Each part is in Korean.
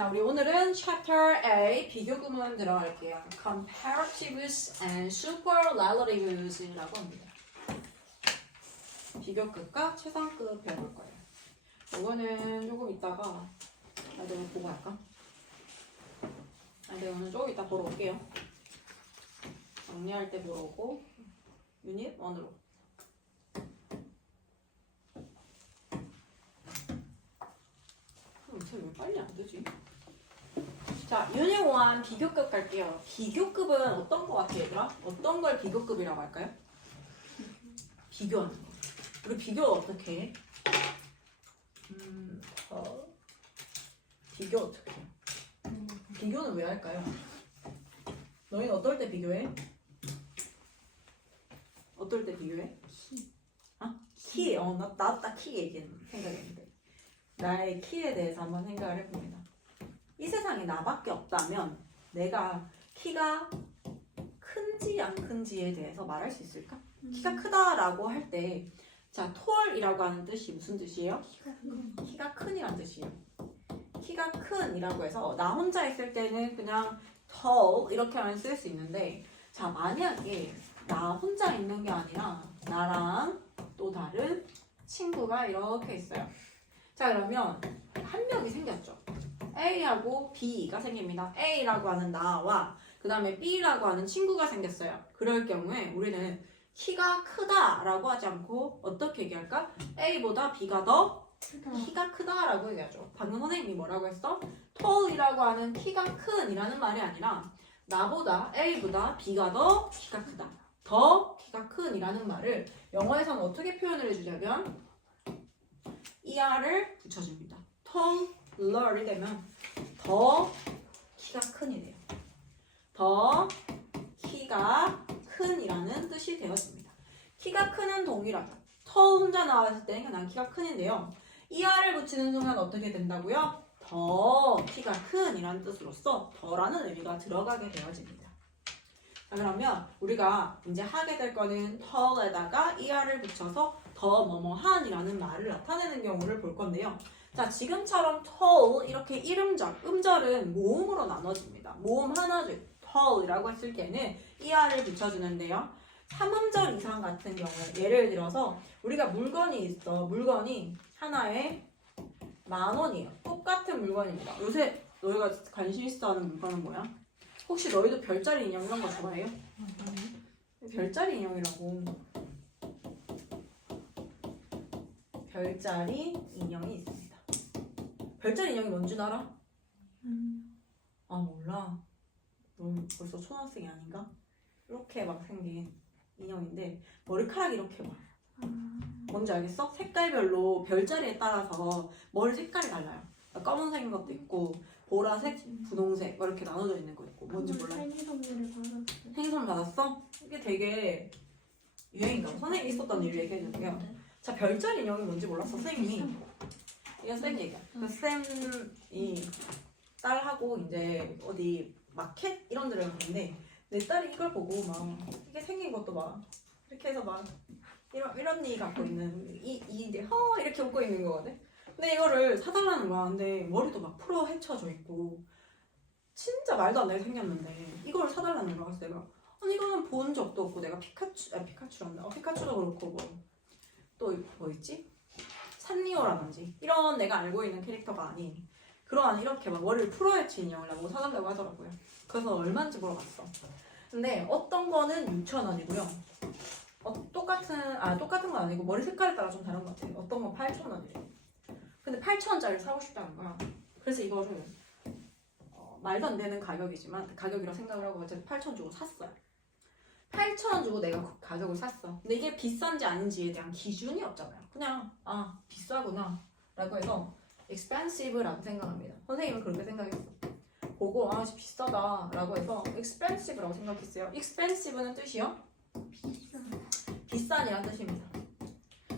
자, 우리 오늘은 Chapter A 비교 구문 들어갈게요. Comparatives and Superlatives 라고 합니다. 비교급과 최상급 배울 거예요. 이거는 조금 이따가 내가 보고 할까? 근데 오늘 조금 이따 보러 올게요. 정리할 때 보러 오고 유닛 1으로. 왜 빨리 안 되지? 자, 유닛 1 비교급 갈게요. 비교급은 어떤 거 같아, 얘들아? 어떤 걸 비교급이라고 할까요? 비교하는 거. 우리 비교 어떻게 해? 비교 어떻게 해? 비교는 왜 할까요? 너희는 어떨 때 비교해? 어떨 때 비교해? 키. 나도 딱 키 얘기했는데 생각했는데. 나의 키에 대해서 한번 생각을 해봅니다. 이 세상에 나밖에 없다면 내가 키가 큰지 안 큰지에 대해서 말할 수 있을까? 키가 크다라고 할 때, 자, tall이라고 하는 뜻이 무슨 뜻이에요? 키가 큰이란 뜻이에요. 키가 큰이라고 해서 나 혼자 있을 때는 그냥 tall 이렇게만 쓸 수 있는데, 자, 만약에 나 혼자 있는 게 아니라 나랑 또 다른 친구가 이렇게 있어요. 자, 그러면 한 명이 생겼죠. A하고 B가 생깁니다. A라고 하는 나와 그 다음에 B라고 하는 친구가 생겼어요. 그럴 경우에 우리는 키가 크다라고 하지 않고 어떻게 얘기할까? A보다 B가 더 키가 크다라고 얘기하죠. 방금 선생님이 뭐라고 했어? tall이라고 하는 키가 큰이라는 말이 아니라 나보다 A보다 B가 더 키가 크다. 더 키가 큰이라는 말을 영어에서는 어떻게 표현을 해주냐면 ER을 붙여줍니다. taller이 되면 더 키가 큰이 돼요. 더 키가 큰이라는 뜻이 되었습니다. 키가 크는 동일하죠. tall 혼자 나왔을 때는 그냥 키가 큰인데요. ER을 붙이는 순간 어떻게 된다고요? 더 키가 큰이라는 뜻으로서 더라는 의미가 들어가게 되어집니다. 자, 그러면 우리가 이제 하게 될 거는 tall에다가 ER을 붙여서 더 뭐뭐한이라는 말을 나타내는 경우를 볼 건데요. 자, 지금처럼 tall 이렇게 이름절, 음절은 모음으로 나눠집니다. 모음 하나죠. tall이라고 했을 때는 ER을 붙여주는데요. 3음절 이상 같은 경우에 예를 들어서 우리가 물건이 있어. 물건이 하나에 10,000원이에요. 똑같은 물건입니다. 요새 너희가 관심 있어 하는 물건은 뭐야? 혹시 너희도 별자리 인형 이런 거 좋아해요? 별자리 인형이라고. 별자리 인형이 있습니다. 별자리 인형이 뭔지 알아? 아, 몰라. 너 벌써 초등학생이 아닌가? 이렇게 막 생긴 인형인데 머리카락이 이렇게 와. 뭔지 알겠어? 색깔별로 별자리에 따라서 머리 색깔이 달라요. 검은색인 것도 있고 보라색, 분홍색 이렇게 나눠져 있는 거 있고. 뭔지 몰라. 생일 선물을 받았어. 생일 선물 받았어? 이게 되게 유행인가 봐. 선생님이 있었던 일을 얘기해줄게요. 자, 별자리 인형이 뭔지 몰랐어, 선생님이. 이건 쌤 얘기야. 쌤이 딸하고 이제 어디 마켓 이런 데를 갔는데 내 딸이 이걸 보고 막 이게 생긴 것도 막 이렇게 해서 막 이런 니 갖고 있는 이제 이렇게 웃고 있는 거거든. 근데 이거를 사달라는 거야. 근데 머리도 막 풀어 헤쳐져 있고 진짜 말도 안 되게 생겼는데 이걸 사달라는 거야. 그래서 내가 아니 이거는 본 적도 없고 내가 피카츄란다. 피카츄도 그렇고 또 뭐 있지? 산리오라든지 이런 내가 알고 있는 캐릭터가 아닌 그러한 이렇게 막 머리를 풀어헤친 인형을 나보고 사달라고 하더라고요. 그래서 얼마인지 물어봤어. 근데 어떤 거는 6,000원이고요. 똑같은 건 아니고 머리 색깔에 따라 좀 다른 것 같아요. 어떤 건 8,000원이래요. 근데 8,000원짜리를 사고 싶다는 거야. 그래서 이거를 말도 안 되는 가격이지만 가격이라 생각을 하고 어쨌든 8,000원 주고 샀어요. 8,000원 주고 내가 그 가격을 샀어. 근데 이게 비싼지 아닌지에 대한 기준이 없잖아요. 그냥 비싸구나 라고 해서 expensive라고 생각합니다. 선생님은 그렇게 생각했어. 보고 비싸다 라고 해서 expensive라고 생각했어요. expensive는 뜻이요? 비싼이란 뜻입니다.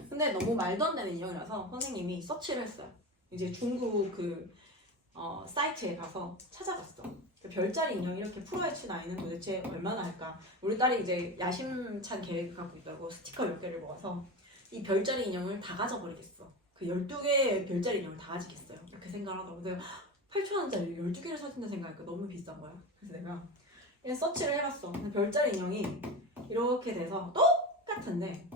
근데 너무 말도 안 되는 인형이라서 선생님이 서치를 했어요. 이제 중국 사이트에 가서 찾아봤어. 별자리 인형 이렇게 풀어헤친 아이는 도대체 얼마나 할까? 우리 딸이 이제 야심찬 계획을 갖고 있다고 스티커 10개를 모아서 이 별자리 인형을 다 가져버리겠어. 그 12개의 별자리 인형을 다 가지겠어요. 이렇게 생각을 하더라고요. 8,000원짜리 12개를 사준다 생각하니까 너무 비싼 거야. 그래서 내가 그냥 서치를 해봤어. 근데 별자리 인형이 이렇게 돼서 똑같은데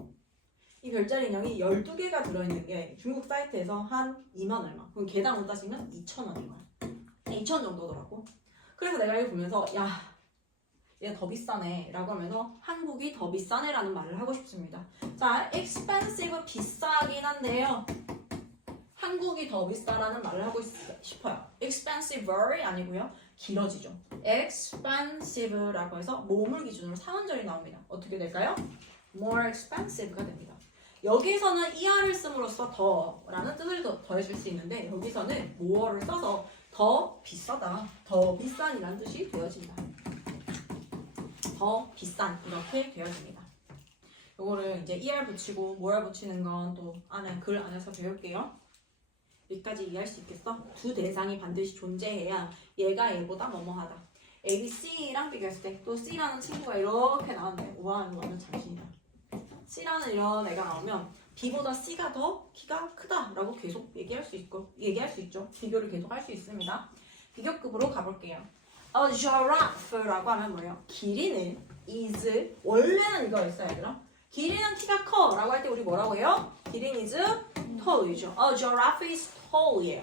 이 별자리 인형이 12개가 들어있는 게 중국 사이트에서 한 2만 얼마. 그럼 개당으로 따지면 2,000원인 거야. 2,000원 정도더라고. 그래서 내가 이거 보면서 야, 얘 더 비싸네 라고 하면서 한국이 더 비싸네 라는 말을 하고 싶습니다. 자, expensive 비싸긴 한데요. 한국이 더 비싸라는 말을 하고 싶어요. expensive이 아니고요. 길어지죠. expensive라고 해서 모음을 기준으로 상한절이 나옵니다. 어떻게 될까요? more expensive가 됩니다. 여기서는 er를 씀으로써 더라는 뜻을 더해줄 수 있는데 여기서는 more를 써서 더 비싸다, 더 비싼이라는 뜻이 되어진다. 더 비싼 이렇게 되어집니다. 요거를 이제 er 붙이고 more 붙이는 건 또 안에 글 안에서 배울게요. 여기까지 이해할 수 있겠어? 두 대상이 반드시 존재해야 얘가 얘보다 뭐뭐하다. A, B, C랑 비교했을 때 또 C라는 친구가 이렇게 나왔는데 와 이거 완전 장신이다. C라는 이런 애가 나오면 B보다 C가 더 키가 크다라고 계속 얘기할 수 있죠. 비교를 계속 할 수 있습니다. 비교급으로 가볼게요. A giraffe라고 하면 뭐예요? 길이는 is 원래는 이거 있어요, 얘들아. 길이는 키가 커 라고 할 때 우리 뭐라고 해요? 길이는 is tall이죠. A giraffe is tall이에요.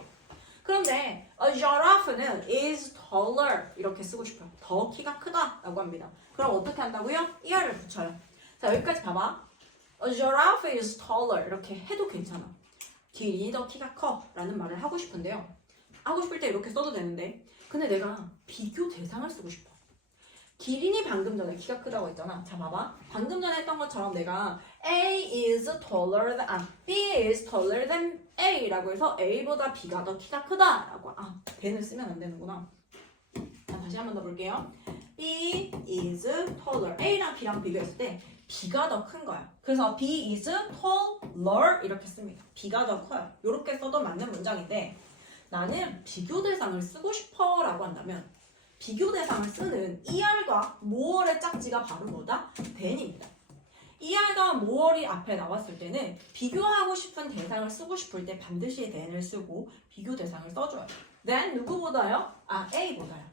그런데 a giraffe는 is taller 이렇게 쓰고 싶어요. 더 키가 크다 라고 합니다. 그럼 어떻게 한다고요? er를 붙여요. 자, 여기까지 봐봐. A giraffe is taller 이렇게 해도 괜찮아. 길이 더 키가 커 라는 말을 하고 싶은데요. 하고 싶을 때 이렇게 써도 되는데 근데 내가 비교 대상을 쓰고 싶어. 기린이 방금 전에 키가 크다고 했잖아. 자, 봐봐. 방금 전에 했던 것처럼 내가 A is taller than B is taller than A 라고 해서 A보다 B가 더 키가 크다 라고 then을 쓰면 안 되는구나. 자, 다시 한 번 더 볼게요. B is taller A랑 B랑 비교했을 때 B가 더 큰 거야. 그래서 B is taller 이렇게 씁니다. B가 더 커요. 이렇게 써도 맞는 문장인데 나는 비교 대상을 쓰고 싶어 라고 한다면 비교 대상을 쓰는 er과 more의 짝지가 바로 뭐다? then입니다. er과 more이 앞에 나왔을 때는 비교하고 싶은 대상을 쓰고 싶을 때 반드시 then을 쓰고 비교 대상을 써줘요. then 누구보다요? A보다요.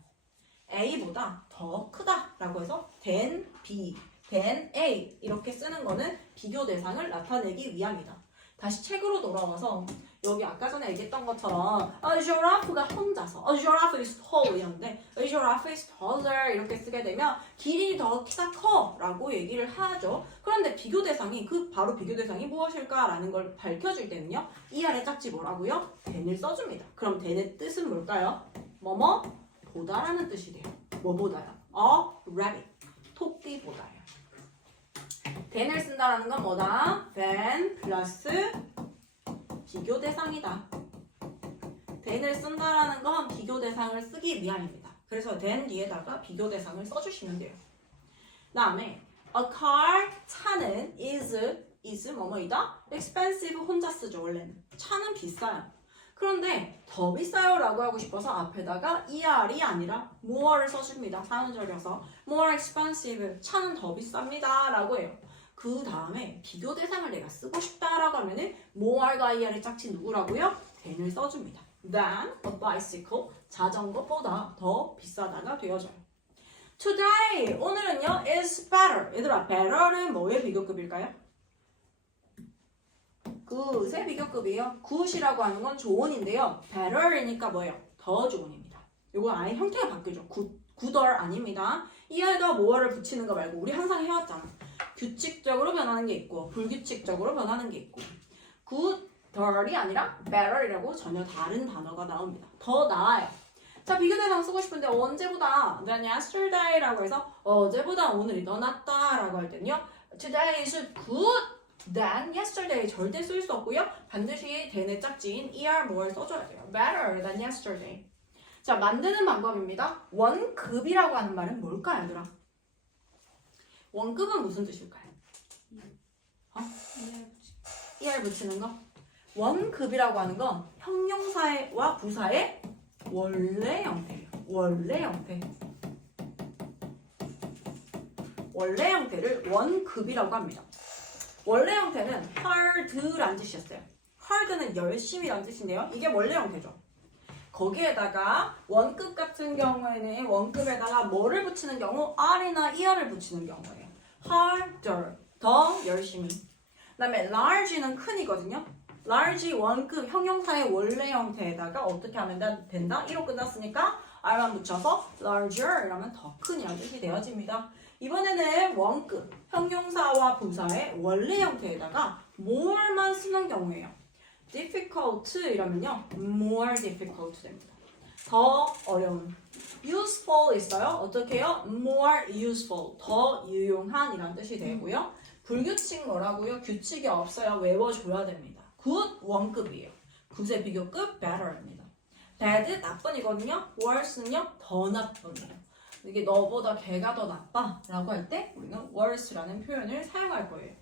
A보다 더 크다 라고 해서 than B, than A 이렇게 쓰는 거는 비교 대상을 나타내기 위함이다. 다시 책으로 돌아와서 여기 아까 전에 얘기했던 것처럼 A giraffe가 혼자서 A giraffe is tall 이었는데 A giraffe is taller 이렇게 쓰게 되면 길이 더 키가 커 라고 얘기를 하죠. 그런데 비교 대상이 바로 비교 대상이 무엇일까 라는 걸 밝혀줄 때는요 er의 짝지 뭐라고요? then을 써줍니다. 그럼 then의 뜻은 뭘까요? 뭐뭐 보다라는 뜻이 돼요. 뭐보다요? A rabbit 토끼보다요. then을 쓴다라는 건 뭐다? then 플러스 비교 대상이다. then을 쓴다라는 건 비교 대상을 쓰기 위함입니다. 그래서 then 뒤에다가 비교 대상을 써주시면 돼요. 다음에 a car 차는 is 뭐뭐이다? expensive 혼자 쓰죠 원래는. 차는 비싸요. 그런데 더 비싸요 라고 하고 싶어서 앞에다가 er이 아니라 more를 써줍니다. 상한절이어서 more expensive 차는 더 비쌉니다 라고 해요. 그 다음에 비교 대상을 내가 쓰고 싶다라고 하면은 more과 er의 짝지 누구라고요? then을 써줍니다. Then a bicycle 자전거보다 더 비싸다가 되어져요. Today 오늘은요 is better. 얘들아 better는 뭐의 비교급일까요? good의 비교급이에요. good이라고 하는 건 좋은인데요. better이니까 뭐예요? 더 좋은입니다. 요거 아예 형태가 바뀌죠. gooder 아닙니다. er과 more를 붙이는 거 말고 우리 항상 해왔잖아. 규칙적으로 변하는 게 있고 불규칙적으로 변하는 게 있고 goodder이 아니라 better이라고 전혀 다른 단어가 나옵니다. 더 나아요. 자, 비교 대상 쓰고 싶은데 언제보다 than yesterday라고 해서 어제보다 오늘이 더 낫다 라고 할 때는요 today is good than yesterday 절대 쓸 수 없고요 반드시 then의 짝지인 er more 써줘야 돼요. better than yesterday. 자, 만드는 방법입니다. 원급이라고 하는 말은 뭘까요, 얘들아? 원급은 무슨 뜻일까요? er 붙이는 거? 원급이라고 하는 건 형용사와 부사의 원래 형태예요. 원래 형태. 원래 형태를 원급이라고 합니다. 원래 형태는 hard라는 뜻이었어요. hard는 열심히라는 뜻인데요. 이게 원래 형태죠. 거기에다가 원급 같은 경우에는 원급에다가 뭐를 붙이는 경우? R이나 ER을 붙이는 경우예요. harder, 더 열심히. 그 다음에 large는 큰이거든요. large 원급 형용사의 원래 형태에다가 어떻게 하면 된다? 1로 끝났으니까 R만 붙여서 larger 이러면 더 큰이라는 뜻이 되어집니다. 이번에는 원급 형용사와 부사의 원래 형태에다가 more만 쓰는 경우예요. difficult 이러면요 more difficult 됩니다. 더 어려운. useful 있어요. 어떻게 해요? more useful 더 유용한 이란 뜻이 되고요. 불규칙 뭐라고요? 규칙이 없어요. 외워줘야 됩니다. good 원급이에요. 굿의 비교급 better입니다. bad 나쁜이거든요. worse는요 더 나쁜이에요. 이게 너보다 걔가 더 나빠 라고 할 때 우리는 worse라는 표현을 사용할 거예요.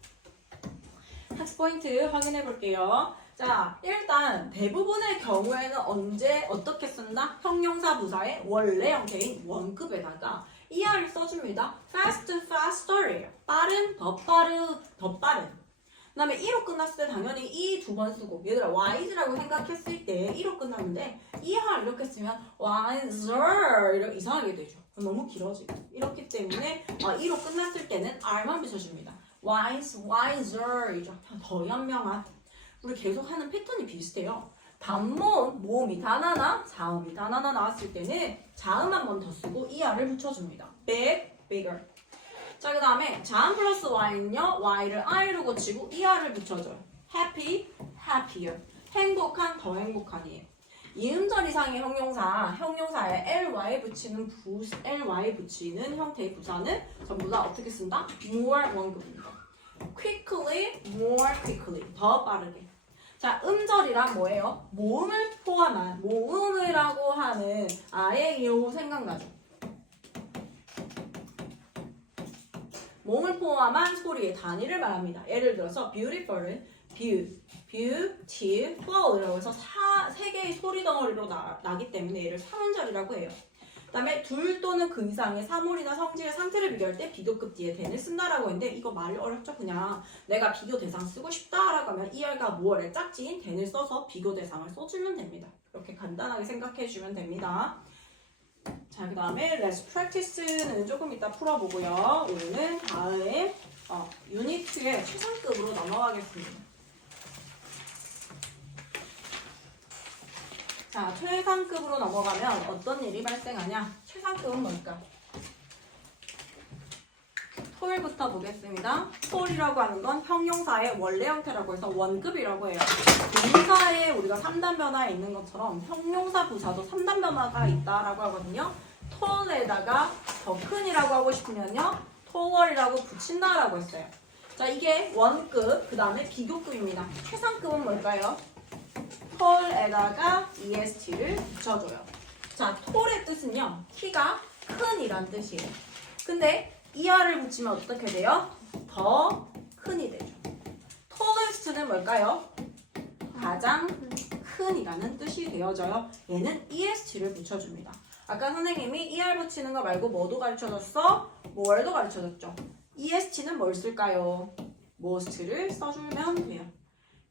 학습 포인트 확인해 볼게요. 자, 일단 대부분의 경우에는 언제 어떻게 쓴다? 형용사 부사의 원래 형태인 원급에다가 ER을 써줍니다. fast, faster예요. 빠른, 더 빠른. 그 다음에 1로 끝났을 때 당연히 이 두 번 쓰고 얘들아 wise라고 생각했을 때 1로 끝났는데 ER 이렇게 쓰면 wiser 이렇게 이상하게 되죠. 너무 길어지고 이렇기 때문에 2로 끝났을 때는 R만 붙여줍니다. wise, wiser이죠. 더 현명한. 우리 계속 하는 패턴이 비슷해요. 단모음, 모음이 단 하나, 자음이 단 하나 나왔을 때는 자음 한 번 더 쓰고 ER을 붙여줍니다. big, bigger. 자, 그 다음에 자음 플러스 Y는요. Y를 I로 고치고 ER을 붙여줘요. happy, happier. 행복한, 더 행복한이에요. 이음절 이상의 형용사에 ly 붙이는 형태의 부사는 전부 다 어떻게 쓴다? more 원급입니다. quickly, more quickly. 더 빠르게. 자, 음절이란 뭐예요? 모음을 포함한, 모음이라고 하는 아예요 생각나죠? 모음을 포함한 소리의 단위를 말합니다. 예를 들어서 beautiful은 beautiful이라고 해서 세 개의 소리 덩어리로 나기 때문에 얘를 3음절이라고 해요. 그 다음에 둘 또는 그 이상의 사물이나 성질의 상태를 비교할 때 비교급 뒤에 then을 쓴다라고 했는데 이거 말이 어렵죠? 그냥 내가 비교 대상 쓰고 싶다라고 하면 ER과 more의 짝지인 then을 써서 비교 대상을 써주면 됩니다. 이렇게 간단하게 생각해 주면 됩니다. 자, 그 다음에 Let's Practice는 조금 이따 풀어보고요. 오늘은 다음 유니트의 최상급으로 넘어가겠습니다. 자, 최상급으로 넘어가면 어떤 일이 발생하냐? 최상급은 뭘까? 톨부터 보겠습니다. 톨이라고 하는 건 형용사의 원래 형태라고 해서 원급이라고 해요. 동사에 우리가 3단 변화에 있는 것처럼 형용사 부사도 3단 변화가 있다라고 하거든요. 톨에다가 더 큰이라고 하고 싶으면요. 톨월이라고 붙인다라고 했어요. 자, 이게 원급, 그 다음에 비교급입니다. 최상급은 뭘까요? 톨에다가 est를 붙여줘요. 자, 톨의 뜻은요. 키가 큰이란 뜻이에요. 근데 ER을 붙이면 어떻게 돼요? 더 큰이 되죠. tallest는 뭘까요? 가장 큰이라는 뜻이 되어져요. 얘는 est를 붙여줍니다. 아까 선생님이 ER 붙이는 거 말고 뭐도 가르쳐줬어? more도 가르쳐줬죠. est는 뭘 쓸까요? most를 써주면 돼요.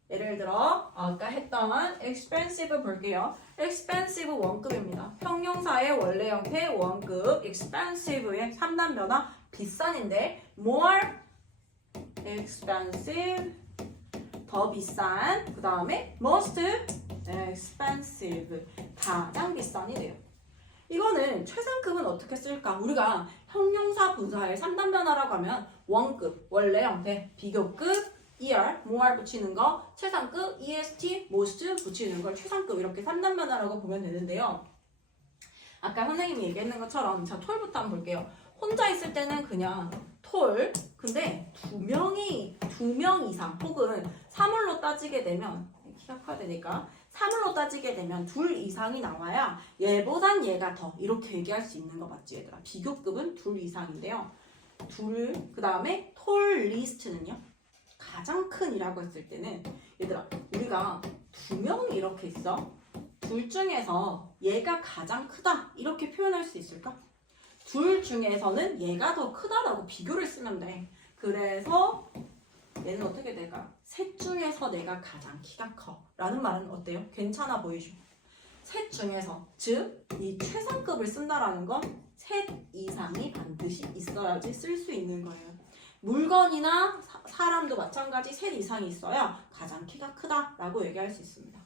예를 들어 아까 했던 expensive 볼게요. expensive 원급입니다. 형용사의 원래 형태 원급 expensive의 3단 변화 비싼인데 more expensive 더 비싼 그 다음에 most expensive 가장 비싼이 돼요. 이거는 최상급은 어떻게 쓸까? 우리가 형용사 부사의 3단 변화라고 하면 원급 원래 형태 비교급 ER, more 붙이는 거, 최상급, EST, most 붙이는 걸 최상급 이렇게 3단 변화라고 보면 되는데요. 아까 선생님이 얘기했는 것처럼 자, 톨부터 한번 볼게요. 혼자 있을 때는 그냥 톨, 근데 두 명 이상 혹은 사물로 따지게 되면 키가 커야 되니까 사물로 따지게 되면 둘 이상이 나와야 얘보단 얘가 더 이렇게 얘기할 수 있는 거 맞지 얘들아? 비교급은 둘 이상인데요. 그 다음에 톨 리스트는요. 가장 큰이라고 했을 때는 얘들아 우리가 두 명이 이렇게 있어. 둘 중에서 얘가 가장 크다 이렇게 표현할 수 있을까? 둘 중에서는 얘가 더 크다라고 비교를 쓰면 돼. 그래서 얘는 어떻게 될까? 셋 중에서 내가 가장 키가 커 라는 말은 어때요? 괜찮아 보이죠? 셋 중에서 즉 이 최상급을 쓴다라는 건 셋 이상이 반드시 있어야지 쓸 수 있는 거예요. 물건이나 사람도 마찬가지 셋 이상이 있어야 가장 키가 크다라고 얘기할 수 있습니다.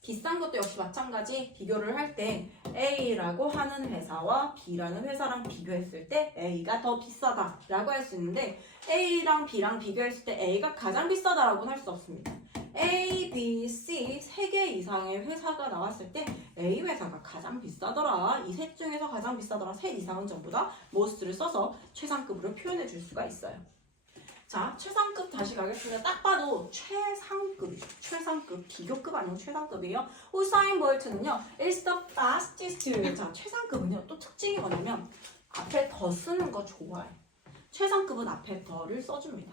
비싼 것도 역시 마찬가지 비교를 할 때 A라고 하는 회사와 B라는 회사랑 비교했을 때 A가 더 비싸다라고 할 수 있는데 A랑 B랑 비교했을 때 A가 가장 비싸다라고는 할 수 없습니다. A, B, C 3개 이상의 회사가 나왔을 때 A 회사가 가장 비싸더라. 이 셋 중에서 가장 비싸더라. 셋 이상은 전부 다 most를 써서 최상급으로 표현해 줄 수가 있어요. 자, 최상급 다시 가겠습니다. 딱 봐도 최상급이죠. 최상급, 비교급 아니고 최상급이에요. 우사인 볼트는요, is the fastest. 자, 최상급은요, 또 특징이 뭐냐면 앞에 더 쓰는 거 좋아해. 최상급은 앞에 더를 써줍니다.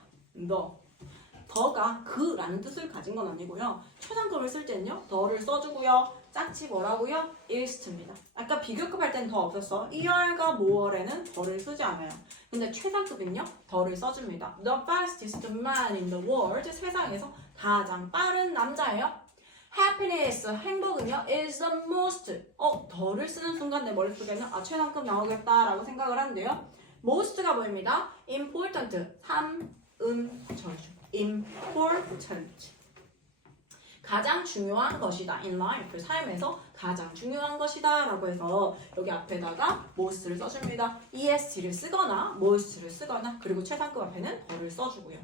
더가 그라는 뜻을 가진 건 아니고요. 최상급을 쓸 때는요, 더를 써주고요. 짝지 뭐라고요? 일스트입니다. 아까 비교급 할 때는 더 없었어. ER과 more에는 더를 쓰지 않아요. 근데 최상급은요, 더를 써줍니다. The fastest man in the world. 세상에서 가장 빠른 남자예요. Happiness, 행복은요, is the most. 더를 쓰는 순간 내 머릿속에는 최상급 나오겠다라고 생각을 하는데요. most가 뭐입니다? important, 저죠. important. 가장 중요한 것이다. in life, 삶에서 가장 중요한 것이다 라고 해서 여기 앞에다가 most를 써줍니다. est를 쓰거나 most를 쓰거나 그리고 최상급 앞에는 더를 써주고요.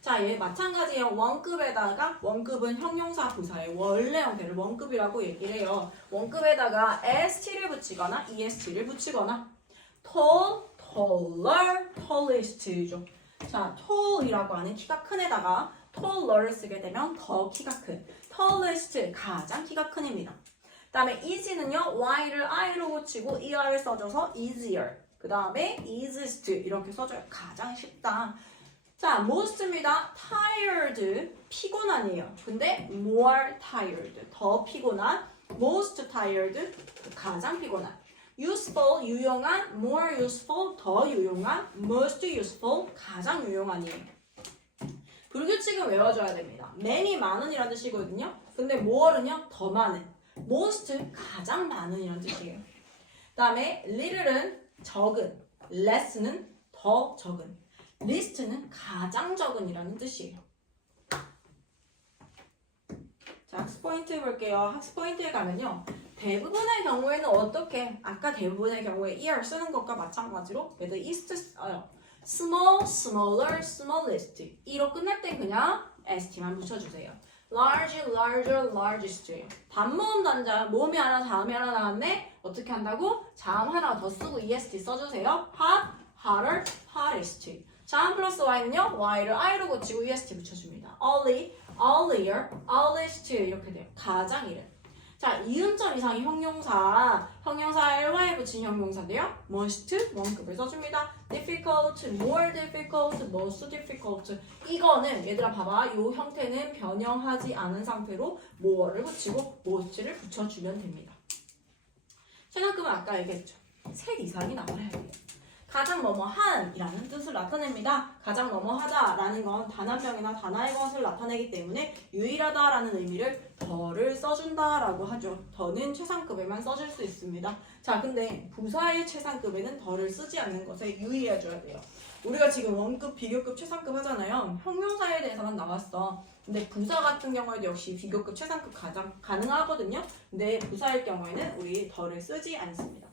자, 얘 마찬가지예요. 원급에다가 원급은 형용사 부사의 원래 형태를 원급이라고 얘기를 해요. 원급에다가 st를 붙이거나 est를 붙이거나 tall, taller, tallest죠. 자, tall이라고 하는 키가 큰 에다가 taller를 쓰게 되면 더 키가 큰 tallest, 가장 키가 큰입니다. 그 다음에 easy는요, y를 i로 붙이고 er을 써줘서 easier. 그 다음에 easiest 이렇게 써줘요. 가장 쉽다. 자, most입니다. tired, 피곤한이에요. 근데 more tired, 더 피곤한. most tired, 가장 피곤한. useful, 유용한. more useful, 더 유용한. most useful, 가장 유용한이에요. 불규칙은 외워줘야 됩니다. many, 많은이라는 뜻이거든요. 근데 more는요, 더 많은. most, 가장 많은이라는 뜻이에요. 그 다음에 little은 적은, less는 더 적은, least는 가장 적은이라는 뜻이에요. 자, 학습 포인트 볼게요. 학습 포인트에 가면요. 대부분의 경우에는 어떻게? 아까 대부분의 경우에 er 쓰는 것과 마찬가지로 얘도 east 써요. small, smaller, smallest. 이로 끝날 때 그냥 st만 붙여주세요. large, larger, largest. 단모음 단자, 모음이 하나, 자음이 하나 나왔네. 어떻게 한다고? 자음 하나 더 쓰고 est 써주세요. hot, hotter, hottest. 자음 플러스 y는요, y를 i로 고치고 est 붙여줍니다. early, earlier, earliest 이렇게 돼요. 가장 이른. 자, 이음절 이상의 형용사, ly에 붙인 형용사인데요. most, 원급을 써줍니다. difficult, more difficult, most difficult. 이거는 얘들아 봐봐. 이 형태는 변형하지 않은 상태로 more를 붙이고 most를 붙여주면 됩니다. 최상급은 아까 얘기했죠. 셋 이상이 나와야 돼요. 가장 뭐뭐한이라는 뜻을 나타냅니다. 가장 뭐뭐하다라는 건 단 한 명이나 단 하나의 것을 나타내기 때문에 유일하다라는 의미를 더를 써준다라고 하죠. 더는 최상급에만 써줄 수 있습니다. 자, 근데 부사의 최상급에는 더를 쓰지 않는 것에 유의해줘야 돼요. 우리가 지금 원급, 비교급, 최상급 하잖아요. 형용사에 대해서만 나왔어. 근데 부사 같은 경우에도 역시 비교급, 최상급 가능하거든요. 근데 부사일 경우에는 우리 더를 쓰지 않습니다.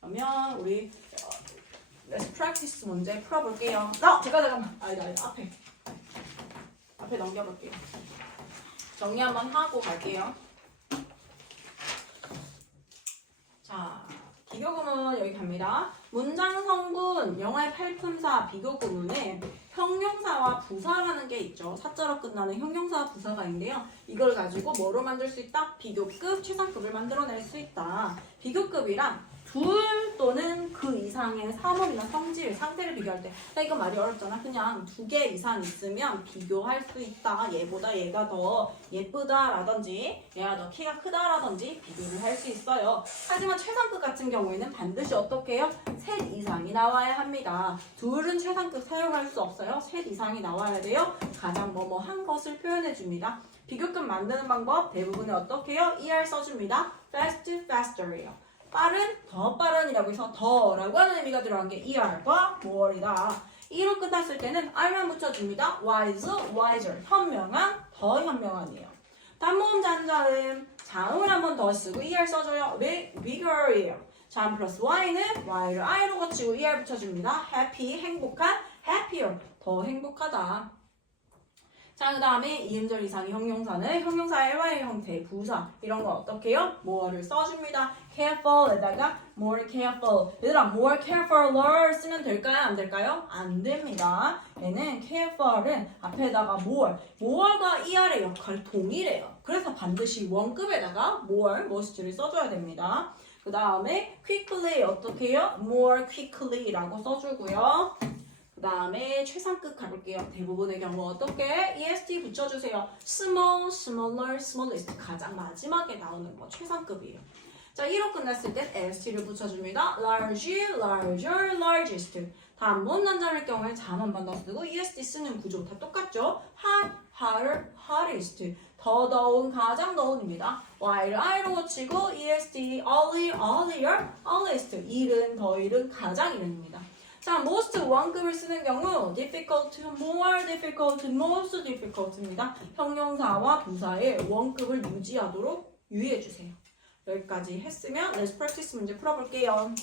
그러면 우리 Let's practice 문제 풀어볼게요. 잠깐만. 앞에 넘겨볼게요. 정리 한번 하고 갈게요. 자, 비교구문 여기 갑니다. 문장 성분, 영어의 팔품사, 비교구문에 형용사와 부사라는 게 있죠. 사자로 끝나는 형용사와 부사가 있는데요. 이걸 가지고 뭐로 만들 수 있다? 비교급, 최상급을 만들어낼 수 있다. 비교급이랑 둘 또는 그 이상의 사물이나 성질, 상태를 비교할 때 이거 말이 어렵잖아. 그냥 2개 이상 있으면 비교할 수 있다. 얘보다 얘가 더 예쁘다라든지 얘가 더 키가 크다라든지 비교를 할 수 있어요. 하지만 최상급 같은 경우에는 반드시 어떻게 해요? 셋 이상이 나와야 합니다. 둘은 최상급 사용할 수 없어요. 셋 이상이 나와야 돼요. 가장 뭐뭐한 것을 표현해 줍니다. 비교급 만드는 방법 대부분은 어떻게 해요? ER 써줍니다. fast, faster이에요. 빠른, 더 빠른이라고 해서 더라고 하는 의미가 들어간 게 ER과 more이다. E로 끝났을 때는 R만 붙여줍니다. wise, wiser, 현명한, 더 현명한이에요. 단모음 잔자음, 자음을 한 번 더 쓰고 ER 써줘요. bigger이에요. 자음 플러스 Y는 Y를 I로 거치고 ER 붙여줍니다. happy, 행복한, happier, 더 행복하다. 자, 그 다음에 이음절 이상의 형용사는 형용사의 LY 형태의 부사 이런 거 어떻게 해요? more를 써줍니다. careful에다가 more careful. 얘들아 more carefuler 쓰면 될까요? 안 될까요? 안 됩니다. 얘는 careful은 앞에다가 more과 ER의 역할 동일해요. 그래서 반드시 원급에다가 mu엇을 써줘야 됩니다. 그 다음에 quickly 어떻게 해요? more quickly라고 써주고요. 그 다음에 최상급 가볼게요. 대부분의 경우 어떻게? EST 붙여주세요. small, smaller, smallest 가장 마지막에 나오는 거 최상급이에요. 자, 1호 끝났을 땐 ST를 붙여줍니다. large, larger, largest. 단문 난자일 경우에 잠 한 번 더 쓰고 EST 쓰는 구조 다 똑같죠? hot, hotter, hottest. 더 더운, 가장 더운입니다. Y를 I로 고치고 EST, early, earlier, earliest. 이른, 더 이른, 가장 이른입니다. 자, most 원급을 쓰는 경우 difficult, more difficult, most difficult입니다. 형용사와 부사의 원급을 유지하도록 유의해주세요. 여기까지 했으면 let's practice 문제 풀어볼게요.